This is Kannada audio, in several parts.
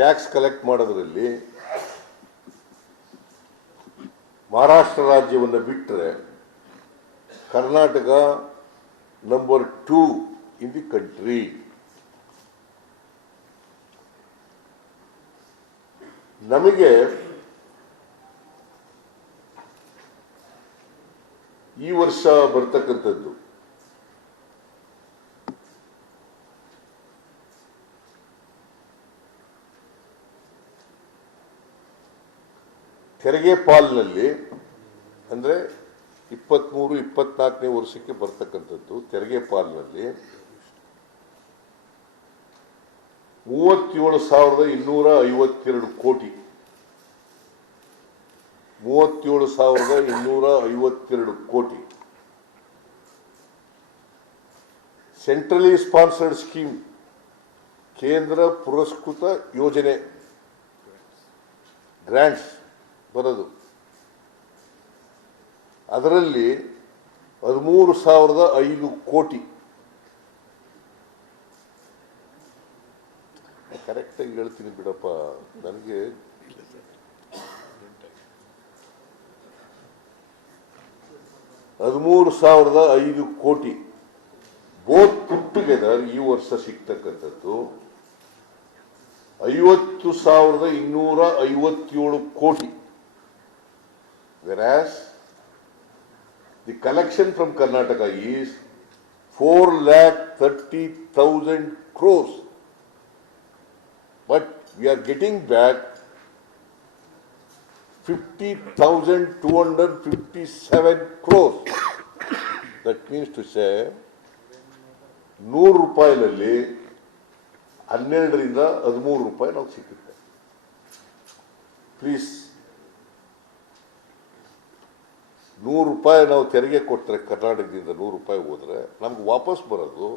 ಟ್ಯಾಕ್ಸ್ ಕಲೆಕ್ಟ್ ಮಾಡೋದ್ರಲ್ಲಿ ಮಹಾರಾಷ್ಟ್ರ ರಾಜ್ಯವನ್ನು ಬಿಟ್ಟರೆ Karnataka number 2 in the country. ನಮಗೆ ಈ ವರ್ಷ ಬರ್ತಕ್ಕಂಥದ್ದು ತೆರಿಗೆ ಪಾಲಿನಲ್ಲಿ ಅಂದರೆ 23-24ನೇ ವರ್ಷಕ್ಕೆ ಬರ್ತಕ್ಕಂಥದ್ದು ತೆರಿಗೆ ಪಾಲಿನಲ್ಲಿ 37,252 ಕೋಟಿ. 37,252 ಕೋಟಿ. ಸೆಂಟ್ರಲಿ ಸ್ಪಾನ್ಸರ್ಡ್ ಸ್ಕೀಮ್, ಕೇಂದ್ರ ಪುರಸ್ಕೃತ ಯೋಜನೆ ಗ್ರಾಂಟ್ಸ್ ಬರೋದು, ಅದರಲ್ಲಿ 13,005 ಕೋಟಿ. ಕರೆಕ್ಟಾಗಿ ಹೇಳ್ತೀನಿ ಬಿಡಪ್ಪ, ನನಗೆ 13,005 ಕೋಟಿ ಬೋತ್ ಪುಟ್ ಟುಗೆದರ್ ಈ ವರ್ಷ ಸಿಗ್ತಕ್ಕಂಥದ್ದು 50,257 ಕೋಟಿ. Whereas the collection from Karnataka is 4,30,000 crores. But we are getting back 50,257 crores. That means to say, 100 ರೂಪಾಯಿನಲ್ಲಿ 12ರಿಂದ 13 ರೂಪಾಯಿ ನಾವು ಸಿಗುತ್ತೆ. ಪ್ಲೀಸ್, 100 ರೂಪಾಯಿ ನಾವು ತೆರಿಗೆ ಕೊಟ್ಟರೆ ಕರ್ನಾಟಕದಿಂದ 100 ರೂಪಾಯಿ ಹೋದರೆ ನಮ್ಗೆ ವಾಪಸ್ ಬರೋದು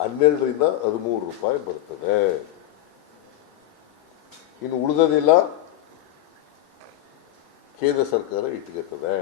12ರಿಂದ 13 ರೂಪಾಯಿ ಬರ್ತದೆ. ಇನ್ನು ಉಳಿದೋದಿಲ್ಲ ಕೇಂದ್ರ ಸರ್ಕಾರ ಇಟ್ಕೊಳ್ತದೆ.